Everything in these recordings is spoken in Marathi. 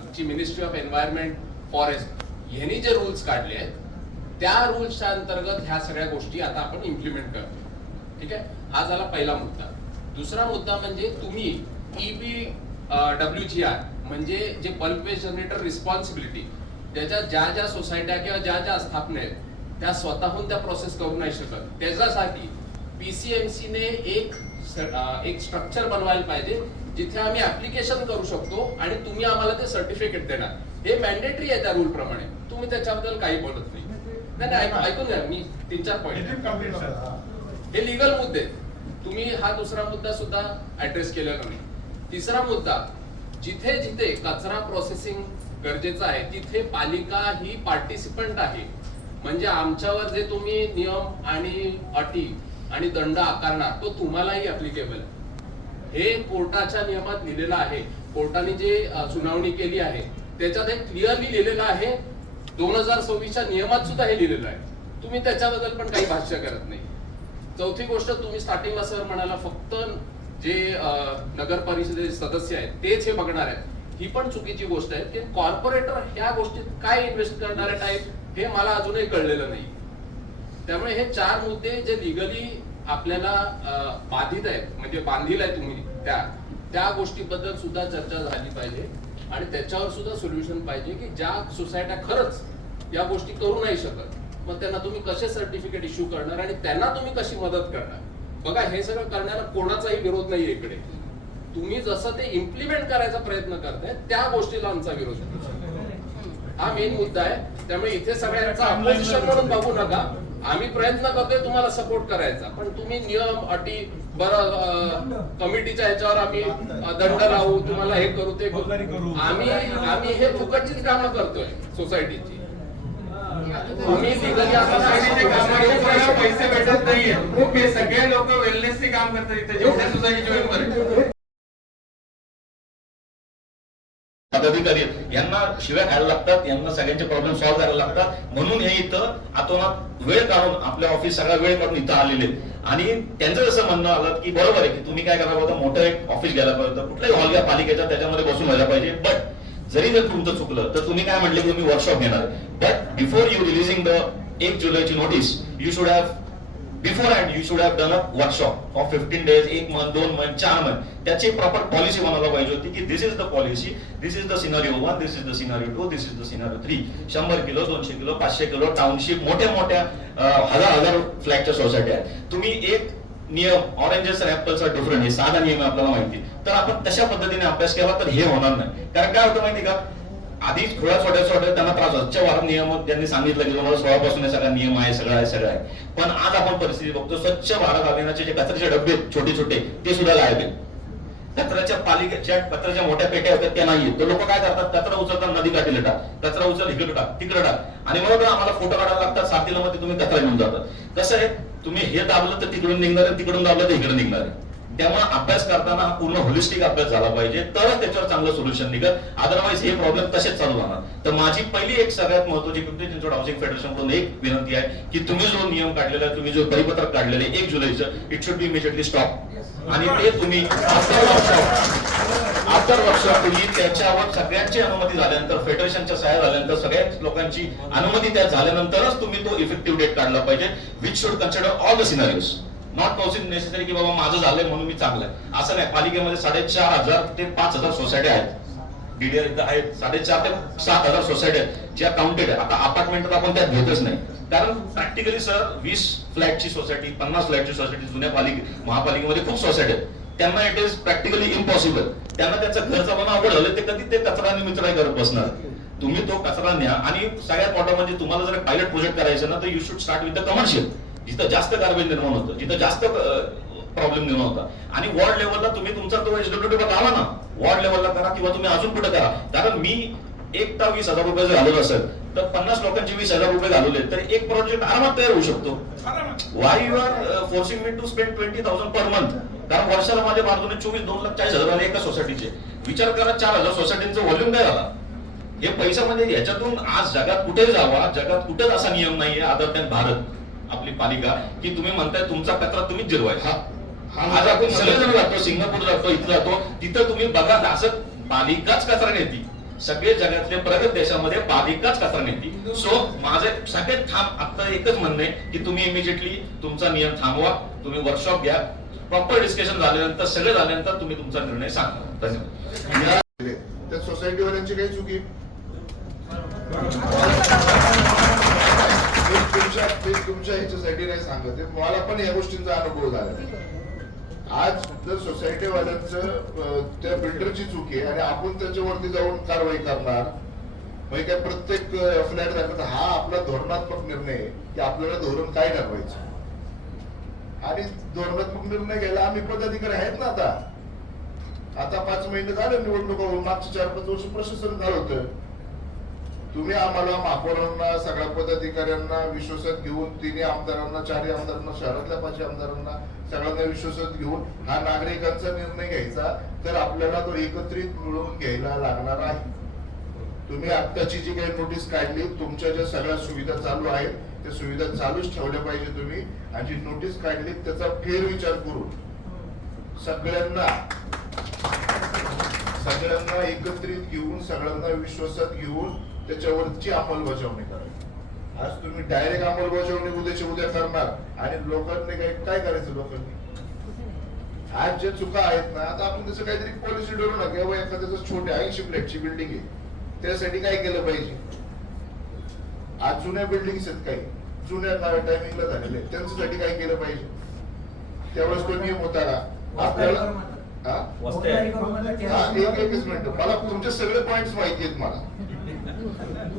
आमची मिनिस्ट्री ऑफ एन्व्हायरमेंट फॉरेस्ट यांनी जे रूल्स काढले आहेत त्या रूल्सच्या अंतर्गत ह्या सगळ्या गोष्टी आता आपण इम्प्लिमेंट करतो. ठीक आहे, हा झाला पहिला मुद्दा. दुसरा मुद्दा म्हणजे तुम्ही EPWGR म्हणजे जे बल्क वेस्ट जनरेटर रिस्पॉन्सिबिलिटी त्याच्या ज्या ज्या सोसायट्या किंवा ज्या ज्या स्थापना आहेत त्या स्वतःहून त्या प्रोसेस करू नाही शकत. त्याच्यासाठी PCMC ने एक स्ट्रक्चर बनवायला पाहिजे जिथे आम्ही ऍप्लिकेशन करू शकतो आणि तुम्ही आम्हाला ते सर्टिफिकेट देणार. हे मॅन्डेटरी आहे त्या रूल प्रमाणे. तुम्ही त्याच्याबद्दल काही बोलत नाही. ऐकून घ्या, मी 3-4 पॉईंट. हे लिगल मुद्दे. तुम्ही हा दुसरा मुद्दा सुद्धा ऍड्रेस केलेला नाही. तिसरा मुद्दा, जिथे जिथे कचरा प्रोसेसिंग गरजेचं आहे तिथे पालिका ही पार्टिसिपंट आहे. म्हणजे आमच्यावर जे तुम्ही नियम आणि अटी आणि दंड आकारणार तो तुम्हालाही ऍप्लिकेबल आहे. हे कोर्टाच्या नियमात लिहिलेलं आहे. कोर्टाने जे सुनावणी केली आहे त्याच्यात हे क्लिअरली लिहिलेलं आहे. 2026च्या नियमात सुद्धा हे लिहिलेलं आहे. तुम्ही त्याच्याबद्दल पण काही भाष्य करत नाही. चौथी गोष्ट, तुम्ही स्टार्टिंगला सर म्हणाला फक्त जे नगर परिषदेचे सदस्य आहेत तेच हे बघणार आहेत. ही पण चुकीची गोष्ट आहे की कॉर्पोरेटर ह्या गोष्टीत काय इन्व्हेस्ट करणारे आहेत हे मला अजूनही कळलेलं नाही. त्यामुळे हे 4 मुद्दे जे लिगली आपल्याला बाधित आहेत म्हणजे बांधील आहे तुम्ही त्या गोष्टीबद्दल सुद्धा चर्चा झाली पाहिजे आणि त्याच्यावर सुद्धा सोल्युशन पाहिजे की ज्या सोसायट्या खरंच या गोष्टी करू नाही शकत मग त्यांना तुम्ही कसे सर्टिफिकेट इश्यू करणार आणि त्यांना तुम्ही कशी मदत करणार. बघा, हे सगळं करण्याला कोणाचाही विरोध नाहीये इकडे. तुम्ही जसं ते इम्प्लिमेंट करायचा प्रयत्न करताय त्या गोष्टीला आमचा विरोध आहे. हा मेन मुद्दा आहे. त्यामुळे इथे सगळ्यांचा अपोजिशन म्हणून बघू नका. आम्ही प्रयत्न करतोय तुम्हाला सपोर्ट करायचा, पण तुम्ही नियम अटी बरं कमिटीच्या ह्याच्यावर आम्ही दंड लावू, तुम्हाला हे करू ते करू. आम्ही हे फुकटचीच कामं करतोय सोसायटीची. तुम्ही पैसे भेटत नाहीये. ओके, सगळे लोक वेलनेसचे काम करतात इथे जेवढ्या सोसायटीचे मेंबर आहेत. पदाधिकारी यांना शिव्या खायला लागतात, यांना सगळ्यांचे प्रॉब्लेम सॉल्व्ह करायला लागतात. म्हणून हे इथं आतोनात वेळ काढून आपल्या ऑफिस सगळा वेळ काढून इथं आलेले आणि त्यांचं असं म्हणणं आलं की बरोबर आहे की तुम्ही काय करायला होतं, मोठं एक ऑफिस घ्यायला पाहिजे, कुठलाही हॉल घ्या पालिकेचा, त्याच्यामध्ये बसून व्हायला पाहिजे. बट जरी जर तुमचं चुकलं तर तुम्ही काय म्हटले की तुम्ही वर्कशॉप घेणार. But before you releasing the 1 जुलैची notice you should have beforehand you should have done a workshop of 15 days, 1 month, 2 month, 4 month. त्याची प्रॉपर पॉलिसी बनायला पाहिजे होती की this is the policy, this is the scenario 1, this is the scenario 2, this is the scenario 3. 100 kilo 200 kilo 500 kilo township मोठ्या मोठ्या हजार फ्लॅटच्या सोसायटी आहेत. तुम्ही एक नियम ऑरेंजेस आणि ऍपलचा डिफरंट हे साधा नियम आपल्याला माहिती, तर आपण तशा पद्धतीने अभ्यास केला तर हे होणार नाही. कारण काय होतं माहिती का, आधी थोड्या छोट्या त्यांना त्रास होतो. स्वच्छ नियम त्यांनी सांगितलं की तुम्हाला 16 पासून सगळा नियम आहे, सगळं आहे. पण आज आपण परिस्थिती बघतो, स्वच्छ भारत अभियानाचे जे कचऱ्याचे डबे छोटे छोटे ते सुद्धा गायब आहेत. कचऱ्याच्या पालिकेच्या कचऱ्याच्या मोठ्या पेट्या होत्या त्या नाहीये. तो लोक काय करतात, कचरा उचलतात नदी काठी टाक, कचरा उचल इकडे टाक तिकडे टाक आणि मग आम्हाला फोटो काढायला लागतात. 7 किलोमध्ये तुम्ही कचरा घेऊन जातात. कसं आहे, तुम्ही हे दाबलं तर तिकडून निघणार आहे, तिकडून दाबलं तर इकडे निघणार आहे. त्यामुळे अभ्यास करताना हा पूर्ण होलिस्टिक अभ्यास झाला पाहिजे, तरच त्याच्यावर चांगलं सोल्युशन निघत. अदरवाईज हे प्रॉब्लेम तसेच चालू राहणार. तर माझी पहिली एक सगळ्यात महत्वाची पिंपरी चिंचवड हाऊसिंग फेडरेशन कडून एक विनंती आहे की तुम्ही जो नियम काढलेला आहे, तुम्ही जो परिपत्रक काढलेले 1 जुलैचं, it should be immediately stop. आणि ते तुम्ही आफ्टर वर्कशॉप तुम्ही त्याच्यावर सगळ्यांची अनुमती झाल्यानंतर, फेडरेशनच्या सह्या झाल्यानंतर, सगळ्या लोकांची अनुमती त्या झाल्यानंतरच तुम्ही तो इफेक्टिव्ह डेट काढला पाहिजे, which should consider all the scenarios. Not possible necessary की बाबा माझं झालंय म्हणून मी चांगलं आहे असं नाही. पालिकेमध्ये 4,500 ते 5,000 सोसायटी आहेत. डीडीआर इथं आहेत 4,500 ते 7,000 सोसायटी आहेत ज्या काउंटेड आहे. आता अपार्टमेंट आपण त्यात घेतच नाही, कारण प्रॅक्टिकली सर 20 फ्लॅटची सोसायटी, 50 फ्लॅटची सोसायटी जुन्या महापालिकेमध्ये खूप सोसायटी आहेत. त्यांना इट इज प्रॅक्टिकली इम्पॉसिबल. त्यांना त्याचं घर चालवणं अवघड झालं, ते कधी ते कचरा आणि मित्र करत बसणार. तुम्ही तो कचरा न्या. आणि सगळ्यात मोठा म्हणजे तुम्हाला जर पायलट प्रोजेक्ट करायचं ना तर you should start with the commercial, जिथं जास्त गार्बेज निर्माण होतं, जिथं जास्त प्रॉब्लेम निर्माण होता. आणि वॉर्ड लेवलला तुम्ही तुमचा तो एसडब्ल्यूडी लावा ना, वॉर्ड लेवलला करा किंवा तुम्ही अजून कुठे करा. कारण मी एकटा 20,000 रुपये जर घालवलं असेल तर 50 लोकांचे 20,000 रुपये घालवले तर एक प्रोजेक्ट आरामात तयार होऊ शकतो. Why you are forcing me to spend 20,000 per month. कारण वर्षाला माझ्या बाजूने 2,40,00,000 आले एका सोसायटीचे. विचार करा 4,000 सोसायटींचा व्हॉल्यूम काय झाला. हे पैसा म्हणजे ह्याच्यातून आज जगात कुठे जावा, जगात कुठेच असा नियम नाहीये अदर दॅन भारत, आपली पालिका, की तुम्ही म्हणताय तुमचा कचरा तुम्हीच जिरवायचा. आज आपण सगळेजण जातो, सिंगापूर जातो, इथं जातो, तिथं तुम्ही बघा असं पालिकाच कचरा नेती. सगळे जगातले प्रगत देशामध्ये बालिकाच कचरा नेती. सो माझं सगळ्यात ठाम आता एकच म्हणणं आहे की तुम्ही इमिजिएटली तुमचा नियम थांबवा, तुम्ही वर्कशॉप घ्या, प्रॉपर डिस्कशन झाल्यानंतर सगळं झाल्यानंतर तुम्ही तुमचा निर्णय सांगा. धन्यवाद. त्या सोसायटीवाल्यांची काही चुकी तुमच्या ह्याच्यासाठी नाही सांगत आहे. मला पण या गोष्टींचा अनुभव झाला. आज जर सोसायटीवाल्यांचं त्या बिल्डरची चुकी आहे आणि आपण त्याच्यावरती जाऊन कारवाई करणार म्हणजे काय प्रत्येक फ्लॅट झाला, हा आपला धोरणात्मक निर्णय आहे की आपल्याला धोरण काय ठरवायचं आणि धोरणात्मक निर्णय घ्यायला आम्ही पदाधिकारी आहेत ना. आता 5 महिने झाले निवडणुका होऊन, मागच्या 4-5 वर्ष प्रशासन झालं होतं. तुम्ही आम्हाला महापौरांना सगळ्या पदाधिकाऱ्यांना विश्वासात घेऊन 3 आमदारांना 4 आमदारांना शहरातल्या 5 आमदारांना सगळ्यांना विश्वासात घेऊन हा नागरिकांचा निर्णय घ्यायचा तर आपल्याला तो एकत्रित मिळवून घ्यायला लागणार आहे. तुम्ही आत्ताची जी काही नोटीस काढली, तुमच्या ज्या सगळ्या सुविधा चालू आहेत त्या सुविधा चालूच ठेवल्या पाहिजे तुम्ही. आणि जी नोटीस काढली त्याचा फेरविचार करून सगळ्यांना एकत्रित घेऊन सगळ्यांना विश्वासात घेऊन त्याच्यावरची अंमलबजावणी करावी. आज तुम्ही डायरेक्ट अंमलबजावणी उद्याच्या उद्या करणार आणि लोकांनी काय करायचं. लोकांनी आज ज्या चुका आहेत ना, आता आपण त्याचं काहीतरी पॉलिसी ठरवू ना किंवा एखाद्याचं छोट्या 80 फ्लॅटची बिल्डिंग आहे त्यासाठी काय केलं पाहिजे. आज जुन्या बिल्डिंग्स आहेत काही जुन्या टायमिंगला झालेले त्यांच्यासाठी काय केलं पाहिजे. त्यावेळेस तो नियम होता का आपल्याला. एकच मिनिट, मला तुमचे सगळे पॉइंट्स माहिती आहेत.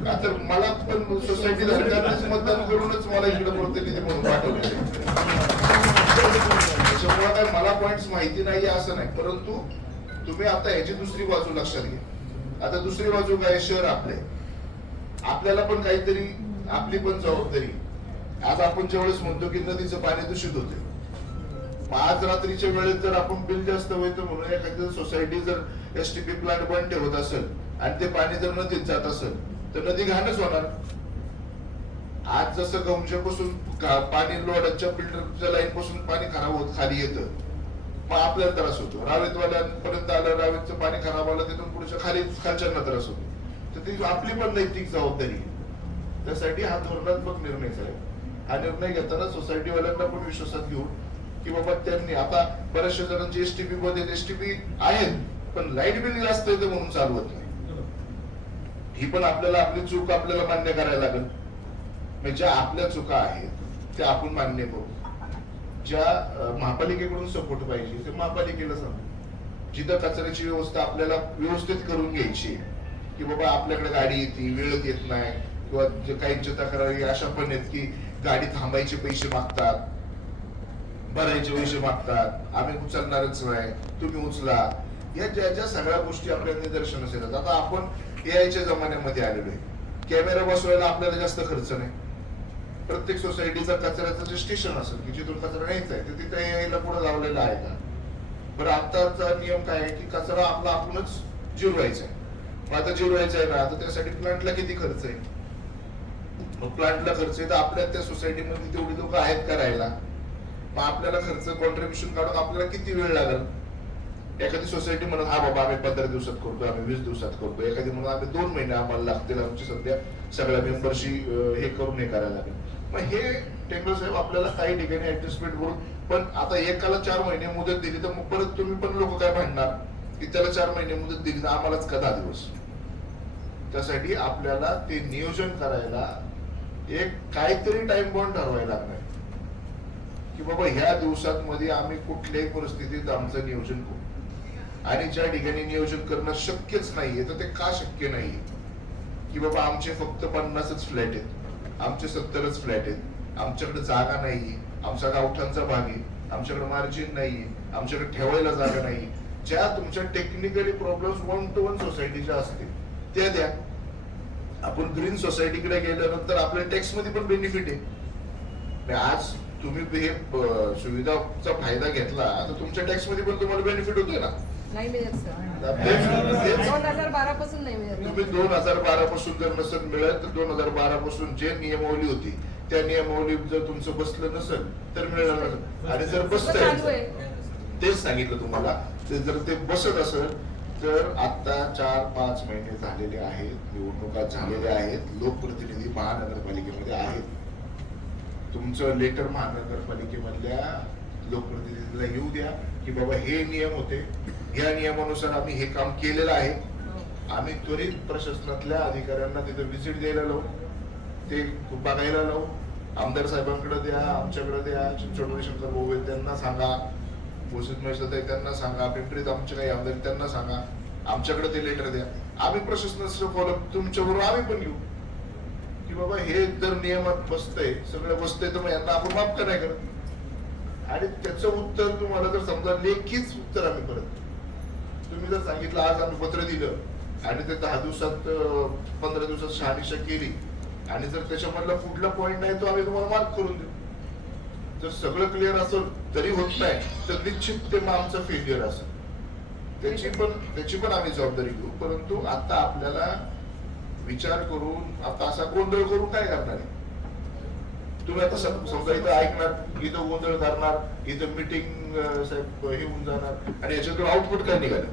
आता मला पण सोसायटी सरकारनेच मतदान करूनच मला इकडे प्रतिनिधी म्हणून पाठवले. त्याच्यामुळे काय मला पॉइंट्स माहिती नाही असं नाही, परंतु तुम्ही आता ह्याची दुसरी बाजू लक्षात घ्या. आता दुसरी बाजू काय, शहर आपल्याला पण काहीतरी आपली पण जबाबदारी. आज आपण ज्यावेळेस म्हणतो की नदीचं पाणी दूषित होते, आज रात्रीच्या वेळेत जर आपण बिल जास्त होतं म्हणून एखाद्या सोसायटी जर एसटीपी प्लांट बंद ठेवत असेल आणि ते पाणी जर नदीत जात असेल तर नदी घाणच होणार. आज जसं गमच्यापासून पाणी लोडाच्या फिल्टरच्या लाईन पासून पाणी खराब होत खाली येतं, मग आपल्याला त्रास होतो. रावेतवाल्यांपर्यंत आलं, रावेतचं पाणी खराब आलं, तिथून पुढच्या खालच्यांना त्रास होतो. तर ती आपली पण नैतिक जबाबदारी आहे. त्यासाठी हा धोरणात्मक निर्णय आहे. हा निर्णय घेताना सोसायटीवाल्यांना पण विश्वासात घेऊन की बाबा त्यांनी आता बऱ्याचशा जणांची एसटीपी मध्ये एसटीपी आहेत पण लाईट बिल जास्त येतं म्हणून चालवत नाही. ही पण आपल्याला आपली चूक आपल्याला मान्य करायला लागेल. म्हणजे ज्या आपल्या चुका आहेत त्या आपण मान्य करू. ज्या महापालिकेकडून सपोर्ट पाहिजे ते महापालिकेला सांगू. जिथं कचऱ्याची व्यवस्था आपल्याला व्यवस्थित करून घ्यायची की बाबा आपल्याकडे गाडी येते वेळेत येत नाही, किंवा काहींच्या तक्रारी अशा पण आहेत की गाडी थांबायचे पैसे मागतात, भरायचे पैसे मागतात, आम्ही उचलणारच नाही, तुम्ही उचला. या ज्या सगळ्या गोष्टी आपल्या निदर्शनास येतात. आता आपण एआयच्या जमान्यामध्ये आलेलो आहे. कॅमेरा बसवायला आपल्याला जास्त खर्च नाही. प्रत्येक सोसायटीचा कचऱ्याचं जे स्टेशन असेल की जिथून कचरा न्यायचा आहे तिथे एआयला पुढे लावलेला आहे का. बरं आताचा नियम काय आहे की कचरा आपला आपणच जिरवायचा आहे. मग आता जिरवायचा आहे ना, तर त्यासाठी प्लांटला किती खर्च आहे. मग प्लांटला खर्च आहे तर आपल्या त्या सोसायटीमध्ये तेवढी लोक आहेत करायला, मग आपल्याला खर्च कॉन्ट्रीब्युशन काढून आपल्याला किती वेळ लागेल. एखादी सोसायटी म्हणून हा बाबा आम्ही 15 दिवसात करतो, आम्ही 20 दिवसात करतो, एखादी म्हणून आम्ही 2 महिने आम्हाला लागतील, आमची सध्या सगळ्या मेंबरशी हे करून हे करायला लागेल. मग हे टेंडर साहेब आपल्याला काही ठिकाणी ऍडजस्टमेंट करून, पण आता एकाला 4 महिने मुदत दिली तर मग परत तुम्ही पण लोक काय म्हणणार की त्याला 4 महिने मुदत दिली तर आम्हालाच का 10 दिवस. त्यासाठी आपल्याला ते नियोजन करायला एक काहीतरी टाइम बॉन्ड ठरवायला लागणार की बाबा ह्या दिवसांमध्ये आम्ही कुठल्याही परिस्थितीत आमचं नियोजन करू. आणि ज्या ठिकाणी नियोजन करणं शक्यच नाहीये तर ते का शक्य नाहीये की बाबा आमचे फक्त 50च फ्लॅट आहेत, आमचे 70च फ्लॅट आहेत, आमच्याकडे जागा नाहीये, आमचा गावठांचा भाग आहे, आमच्याकडे मार्जिन नाहीये, आमच्याकडे ठेवायला जागा नाही. ज्या तुमच्या टेक्निकली प्रॉब्लेम्स 1 to 1 सोसायटीच्या असतील त्या द्या. आपण ग्रीन सोसायटीकडे गेल्यानंतर आपल्या टॅक्स मध्ये पण बेनिफिट आहे. आज तुम्ही हे सुविधाचा फायदा घेतला तर तुमच्या टॅक्स मध्ये पण तुम्हाला बेनिफिट होतोय ना. नाही मिळत सर. 2012 पासून नाही मिळत. तुम्ही 2012 पासून जर नसेल मिळत तर 2012 पासून जे नियमावली होती त्या नियमावली जर तुमचं बसलं नसेल तर मिळणार नसेल. आणि जर बसतंय तेच सांगितलं तुम्हाला, जर ते बसत असेल तर आता 4-5 महिने झालेले आहेत, निवडणुका झालेल्या आहेत, लोकप्रतिनिधी महानगरपालिकेमध्ये आहेत. तुमचं लेटर महानगरपालिकेमधल्या लोकप्रतिनिधीला येऊ द्या की बाबा हे नियम होते, या नियमानुसार आम्ही हे काम केलेलं आहे. आम्ही त्वरित प्रशासनातल्या अधिकाऱ्यांना तिथे व्हिजिट द्यायला लावू, ते बघायला लावू. आमदार साहेबांकडे द्या, आमच्याकडे द्या, चिंचवडमध्ये शंकर भाऊ आहेत त्यांना सांगा, भूषित महेश्वर त्यांना सांगा, पिंपरीत आमचे काही आमदार त्यांना सांगा, आमच्याकडे ते लेटर द्या. आम्ही प्रशासनाचं फॉलो तुमच्याबरोबर आम्ही पण घेऊ की बाबा हे जर नियमात बसतंय, सगळं बसतंय, तर मग यांना आपण माफ का नाही करत. आणि त्याचं उत्तर तुम्हाला जर समजा लेखीच उत्तर आम्ही परत, तुम्ही जर सांगितलं आज आम्ही पत्र दिलं आणि ते 10 दिवसात 15 दिवसात शहानिशा केली आणि जर त्याच्यामधला कुठला पॉईंट नाही तो आम्ही तुम्हाला मार्क करून देऊ. जर सगळं क्लिअर असेल तरी होत नाही तर निश्चित ते मग आमचं फेल्युअर असेल. त्याची पण आम्ही जबाबदारी घेऊ. परंतु आता आपल्याला विचार करून आता असा गोंधळ करून काय करणार आहे. तुम्ही आता समजा इथं ऐकणार, इथं गोंधळ करणार, इथं मिटिंग साहेब हे होऊन जाणार आणि याच्यातून आउटपुट काय निघालं.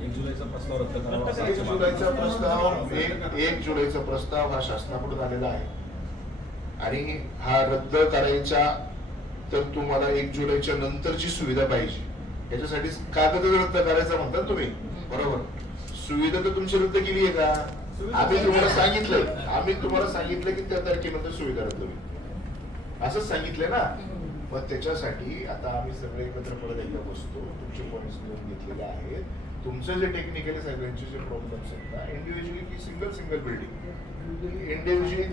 1 जुलैचा प्रस्ताव रद्द करावा असं 1 जुलैचा प्रस्ताव 1 जुलैचा प्रस्ताव हा शासनाकडून आलेला आहे आणि हा रद्द करायचा तर तुम्हाला 1 जुलैच्या नंतरची सुविधा पाहिजे. याच्यासाठी कागद रद्द करायचा म्हणतात तुम्ही, बरोबर. सुविधा तर तुमची रद्द केली आहे का. आम्ही तुम्हाला सांगितलं की त्या तारखेनंतर सुविधा रद्द होईल असंच सांगितलंय ना. मग त्याच्यासाठी आता आम्ही सगळे एकत्र परत एकदा बसतो, तुमचे पॉईंट्स लिहून घेतलेले आहेत, तुमचं जे टेक्निकली सगळ्यांचे जे प्रॉब्लेम्स आहेत ना, इंडिव्हिज्युअली की सिंगल बिल्डिंग इंडिव्हिज्युअली